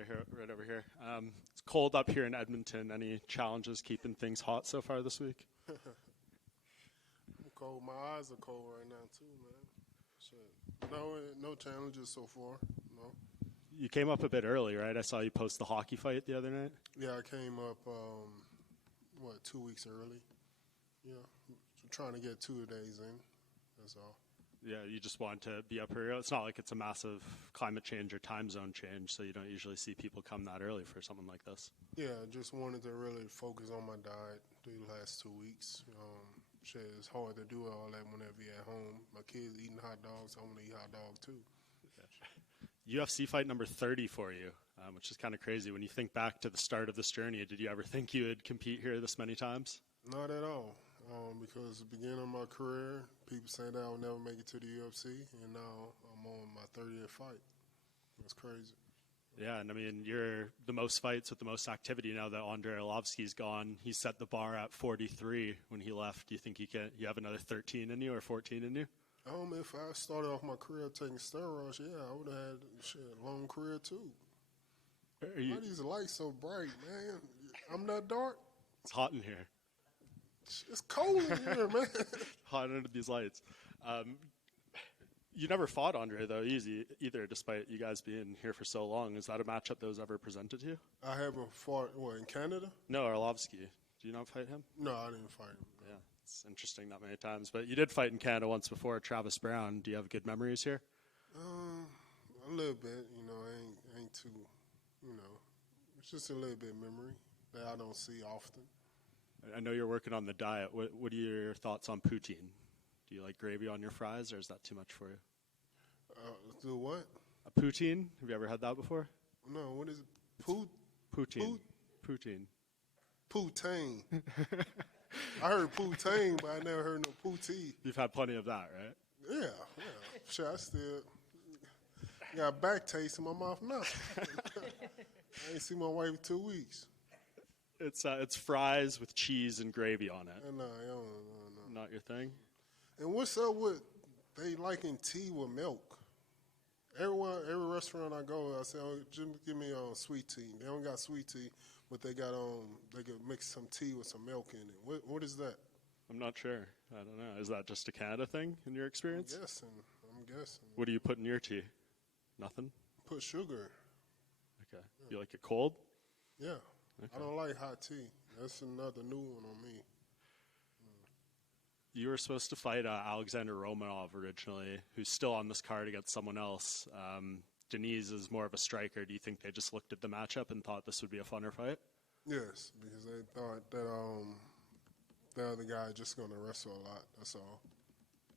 right here, right over here. It's cold up here in Edmonton. Any challenges keeping things hot so far this week? I'm cold. My eyes are cold right now too, man. Shit. No challenges so far. No. You came up a bit early, right? I saw you post the hockey fight the other night. Yeah, I came up 2 weeks early. Yeah, trying to get 2 days in. That's all. Yeah, you just want to be up here. It's not like it's a massive climate change or time zone change, so you don't usually see people come that early for something like this. Yeah, just wanted to really focus on my diet the last 2 weeks. Shit, it's hard to do all that whenever you're at home. My kids eating hot dogs, I want to eat hot dogs too. UFC fight number 30 for you, which is kind of crazy. When you think back to the start of this journey, did you ever think you would compete here this many times? Not at all. Because at the beginning of my career, people said that I would never make it to the UFC, and now I'm on my 30th fight. That's crazy. Yeah, and I mean, you're the most fights with the most activity now that Andrei Arlovski's gone. He set the bar at 43 when he left. Do you think you have another 13 in you or 14 in you? If I started off my career taking steroids, yeah, I would have had a long career too. Why are these lights so bright, man? I'm not dark. It's hot in here. It's cold in here, man. Hot under these lights. You never fought Andre, though, either, despite you guys being here for so long. Is that a matchup that was ever presented to you? I haven't fought, in Canada? No, Arlovski. Do you not fight him? No, I didn't fight him. Yeah, it's interesting that many times. But you did fight in Canada once before, Travis Brown. Do you have good memories here? A little bit. I ain't too, it's just a little bit of memory that I don't see often. I know you're working on the diet. What are your thoughts on poutine? Do you like gravy on your fries, or is that too much for you? Do what? A poutine? Have you ever had that before? No, what is it? Poutine. Poutine. I heard poutine, but I never heard no poutine. You've had plenty of that, right? Yeah. Sure, I still got a back taste in my mouth now. I ain't seen my wife in 2 weeks. It's fries with cheese and gravy on it. No. Not your thing? And what's up with they liking tea with milk? Every restaurant I go, I say, just give me sweet tea. They don't got sweet tea, but they got they could mix some tea with some milk in it. What is that? I'm not sure. I don't know. Is that just a Canada thing in your experience? I'm guessing. What do you put in your tea? Nothing? Put sugar. Okay. Yeah. You like it cold? Yeah. Okay. I don't like hot tea. That's another new one on me. You were supposed to fight Alexander Romanov originally, who's still on this card against someone else. Denise is more of a striker. Do you think they just looked at the matchup and thought this would be a funner fight? Yes, because they thought that the other guy just going to wrestle a lot. That's all.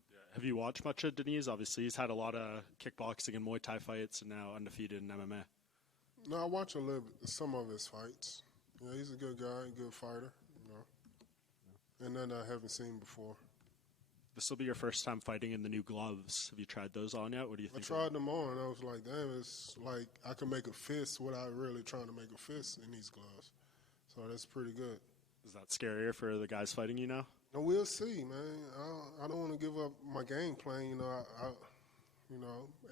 Yeah. Have you watched much of Denise? Obviously, he's had a lot of kickboxing and Muay Thai fights and now undefeated in MMA. No, I watch some of his fights. Yeah, he's a good guy, a good fighter. And then I haven't seen before. This will be your first time fighting in the new gloves. Have you tried those on yet? What do you think? I tried them on. I was like, damn, it's like I can make a fist without really trying to make a fist in these gloves. So that's pretty good. Is that scarier for the guys fighting you now? No, we'll see, man. I don't want to give up my game plan.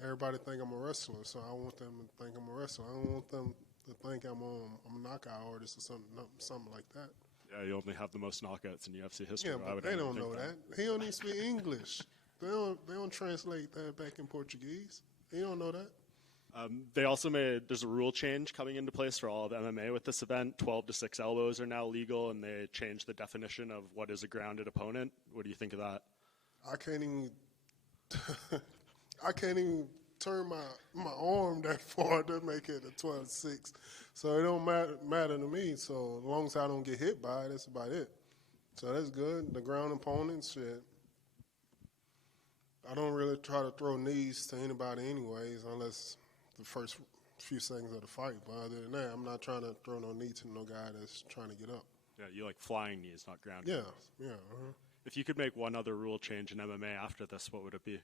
Everybody think I'm a wrestler, so I want them to think I'm a wrestler. I don't want them to think I'm a knockout artist or something like that. Yeah, you only have the most knockouts in UFC history. Yeah, but they don't know that. He don't even speak English. They don't translate that back in Portuguese. He don't know that. They also there's a rule change coming into place for all of MMA with this event. 12 to 6 elbows are now legal, and they changed the definition of what is a grounded opponent. What do you think of that? I can't even turn my arm that far to make it a 12-6. So it don't matter to me. So as long as I don't get hit by it, that's about it. So that's good. The ground opponents, shit. I don't really try to throw knees to anybody anyways, unless the first few seconds of the fight. But other than that, I'm not trying to throw no knee to no guy that's trying to get up. Yeah, you like flying knees, not ground knees. Yeah. Uh-huh. If you could make one other rule change in MMA after this, what would it be?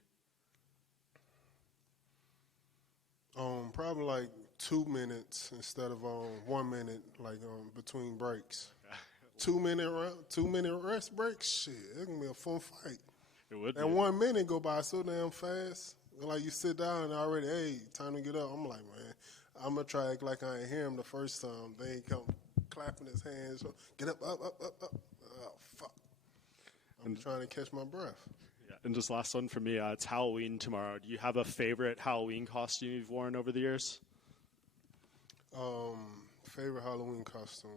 Probably like 2 minutes instead of 1 minute, like between breaks. 2 minute rest breaks. Shit, it's gonna be a fun fight. It would. And 1 minute go by so damn fast. Like you sit down and already, hey, time to get up. I'm like, man, I'm gonna try to act like I ain't hear him the first time. They ain't come clapping his hands. Get up. Oh, fuck. I'm trying to catch my breath. Yeah. And just last one for me. It's Halloween tomorrow. Do you have a favorite Halloween costume you've worn over the years? Favorite Halloween costume.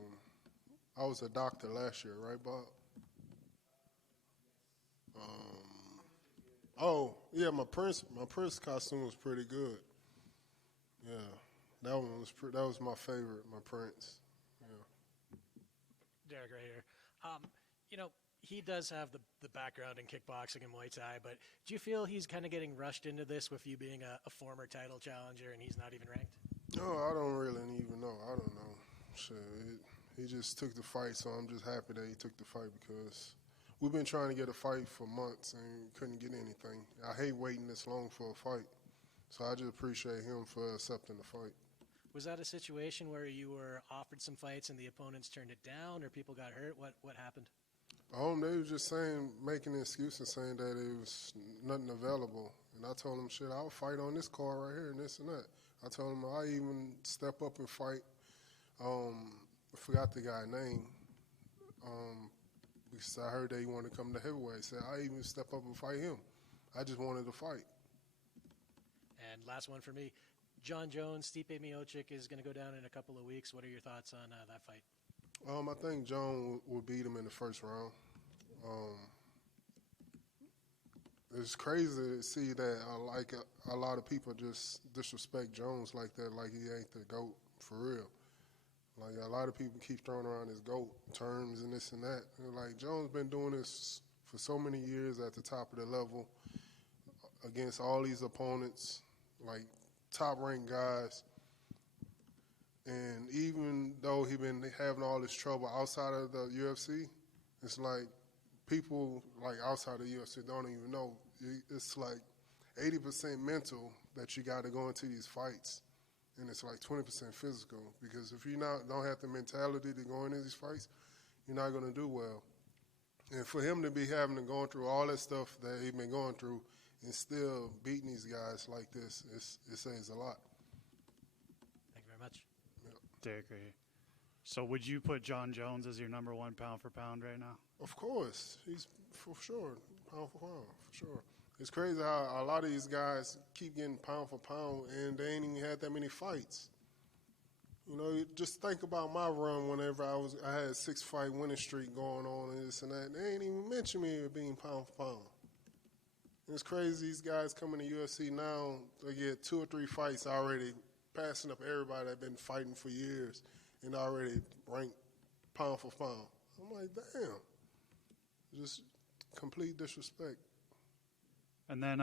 I was a doctor last year, right, Bob? Oh, yeah, my Prince costume was pretty good. Yeah, that one was that was my favorite, my Prince. Yeah. Derrick right here. You know, he does have the background in kickboxing and Muay Thai, but do you feel he's kind of getting rushed into this with you being a former title challenger and he's not even ranked? No, I don't really even know. I don't know. Shit, he just took the fight, so I'm just happy that he took the fight because we've been trying to get a fight for months and couldn't get anything. I hate waiting this long for a fight, so I just appreciate him for accepting the fight. Was that a situation where you were offered some fights and the opponents turned it down or people got hurt? What happened? They was just making an excuse and saying that it was nothing available. And I told them, shit, I'll fight on this card right here and this and that. I told them I even step up and fight. I forgot the guy's name. Because I heard that he wanted to come to heavyweight. So I even step up and fight him. I just wanted to fight. And last one for me. John Jones, Stipe Miocic is going to go down in a couple of weeks. What are your thoughts on that fight? I think John will beat him in the first round. It's crazy to see that a lot of people just disrespect Jones like that, like he ain't the GOAT for real. Like a lot of people keep throwing around his GOAT terms and this and that. And like Jones been doing this for so many years at the top of the level against all these opponents, like top-ranked guys. And even though he been having all this trouble outside of the UFC, it's like people like outside of the UFC don't even know. It's like 80% mental that you got to go into these fights, and it's like 20% physical. Because if you don't have the mentality to go into these fights, you're not going to do well. And for him to be having to go through all that stuff that he's been going through and still beating these guys like this, it says a lot. Thank you very much. Derrick right here. So would you put John Jones as your number one pound for pound right now? Of course. He's for sure, pound for pound, for sure. It's crazy how a lot of these guys keep getting pound for pound and they ain't even had that many fights. You know, just think about my run whenever I had a 6-fight winning streak going on and this and that. They ain't even mention me being pound for pound. And it's crazy these guys coming to UFC now, they get 2 or 3 fights already passing up everybody that been fighting for years and already ranked pound for pound. I'm like, damn. Just complete disrespect. And then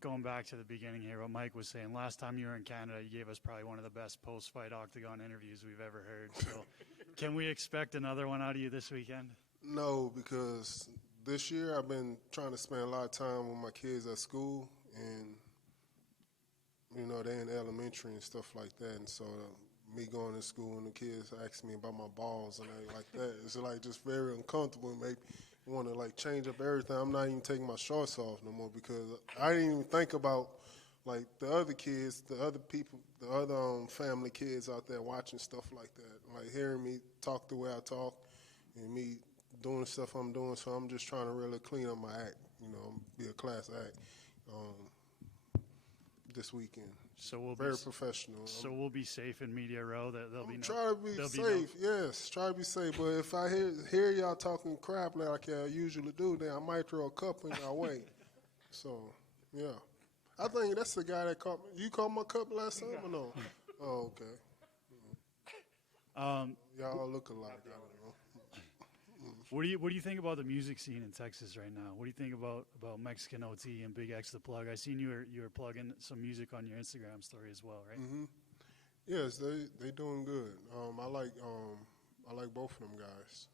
going back to the beginning here, what Mike was saying, last time you were in Canada, you gave us probably one of the best post-fight octagon interviews we've ever heard. So can we expect another one out of you this weekend? No, because this year I've been trying to spend a lot of time with my kids at school, and you know, they're in elementary and stuff like that. And so me going to school and the kids ask me about my balls and everything like that, it's like just very uncomfortable and make me want to like change up everything. I'm not even taking my shorts off no more because I didn't even think about like the other kids, the other people, the other family kids out there watching stuff like that, like hearing me talk the way I talk and me doing the stuff I'm doing. So I'm just trying to really clean up my act, you know, be a class act. This weekend. So we'll very be professional. So we'll be safe in Media Row. There'll be no. Try to be safe. Yes, try to be safe. But if I hear y'all talking crap like I usually do, then I might throw a cup in y'all way. So, yeah, I think that's the guy that caught me. You caught my cup last time or no? Oh, okay. Y'all look alike. I don't know. What do you think about the music scene in Texas right now? What do you think about Mexican OT and Big X the Plug? I seen you were plugging some music on your Instagram story as well, right? Mm-hmm. Yes, they doing good. I like both of them guys.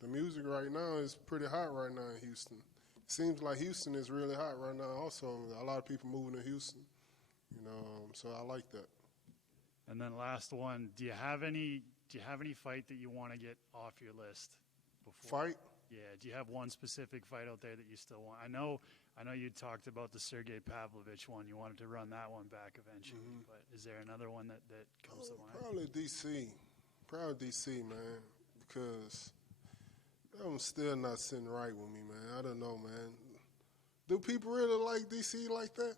The music right now is pretty hot right now in Houston. It seems like Houston is really hot right now. Also, a lot of people moving to Houston. You know, so I like that. And then last one, do you have any fight that you want to get off your list? Before? Fight? Yeah. Do you have one specific fight out there that you still want? I know you talked about the Sergey Pavlovich one. You wanted to run that one back eventually, but is there another one that comes to mind? Probably DC. Probably DC, man, because that one's still not sitting right with me, man. I don't know, man. Do people really like DC like that?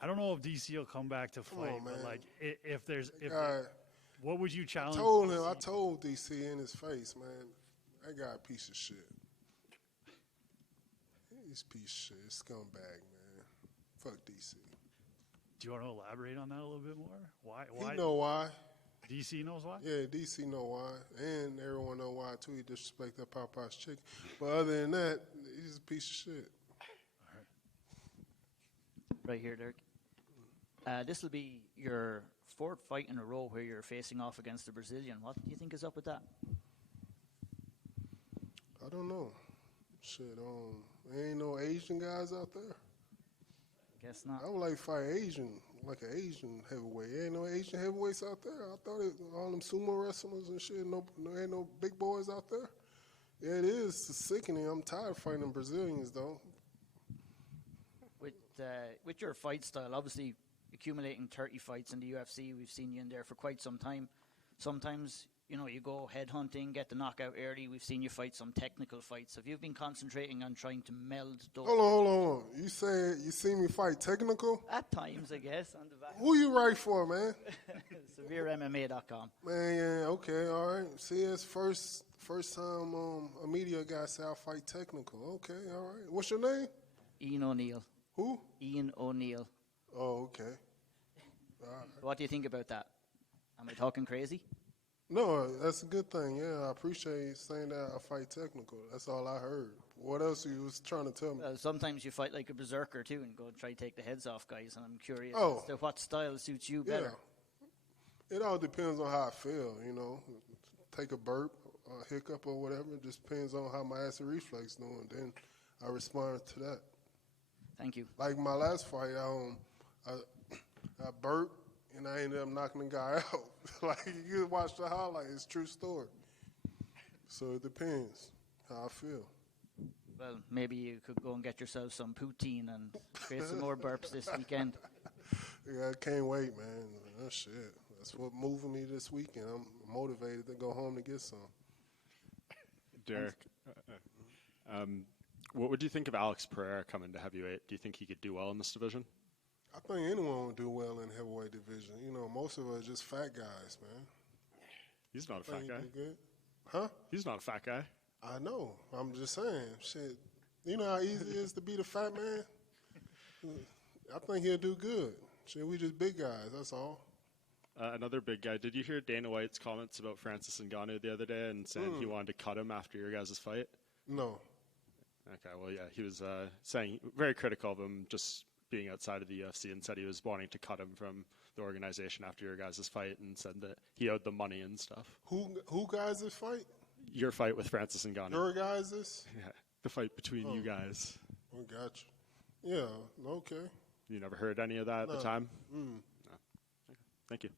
I don't know if DC will come back to fight, on, but man. like if there's Guy, what would you challenge? I told DC in his face, man, that guy a piece of shit. He's a piece of shit, scumbag, man. Fuck DC. Do you want to elaborate on that a little bit more? Why? He know why. DC knows why? Yeah, DC know why, and everyone know why too. He disrespect that Popeye's chicken. But other than that, he's a piece of shit. Right here, Derek. This will be your fourth fight in a row where you're facing off against a Brazilian. What do you think is up with that? I don't know. Shit, there ain't no Asian guys out there. Guess not. I would like to fight Asian, like an Asian heavyweight. Ain't no Asian heavyweights out there. I thought all them sumo wrestlers and shit, ain't no big boys out there. Yeah, it is sickening. I'm tired of fighting Brazilians, though. With your fight style, obviously accumulating 30 fights in the UFC, we've seen you in there for quite some time. Sometimes, you go head hunting, get the knockout early. We've seen you fight some technical fights. Have you been concentrating on trying to meld those? Hold on. You say you see me fight technical? At times, I guess. On the back. Who you write for, man? SevereMMA.com. Man, yeah, okay, all right. See, it's first time a media guy say I fight technical. Okay, all right. What's your name? Ian O'Neill. Who? Ian O'Neill. Oh, okay. What do you think about that? Am I talking crazy? No, that's a good thing. Yeah, I appreciate you saying that I fight technical. That's all I heard. What else you was trying to tell me? Sometimes you fight like a berserker too and go and try to take the heads off guys, and I'm curious Oh. as to what style suits you better. Yeah. It all depends on how I feel, Take a burp, a hiccup or whatever. It just depends on how my acid reflex doing. Then I respond to that. Thank you. Like my last fight, I burped and I ended up knocking the guy out. Like you can watch the highlight, it's a true story. So it depends how I feel. Well, maybe you could go and get yourself some poutine and create some more burps this weekend. Yeah, I can't wait, man. That shit. That's what moving me this weekend. I'm motivated to go home to get some. Derrick, what would you think of Alex Pereira coming to heavyweight? Do you think he could do well in this division? I think anyone would do well in heavyweight division. Most of us are just fat guys, man. He's not a fat guy. Good. Huh? He's not a fat guy. I know. I'm just saying. Shit. You know how easy it is to beat a fat man? I think he'll do good. Shit, we just big guys, that's all. Another big guy. Did you hear Dana White's comments about Francis Ngannou the other day and saying he wanted to cut him after your guys' fight? No. Okay, well, yeah, he was saying very critical of him just being outside of the UFC and said he was wanting to cut him from the organization after your guys' fight and said that he owed them money and stuff. Who guys this fight? Your fight with Francis Ngannou. Your guys this? Yeah, the fight between you guys. I got you. Yeah, okay. You never heard any of that at the time? No. Okay. Thank you.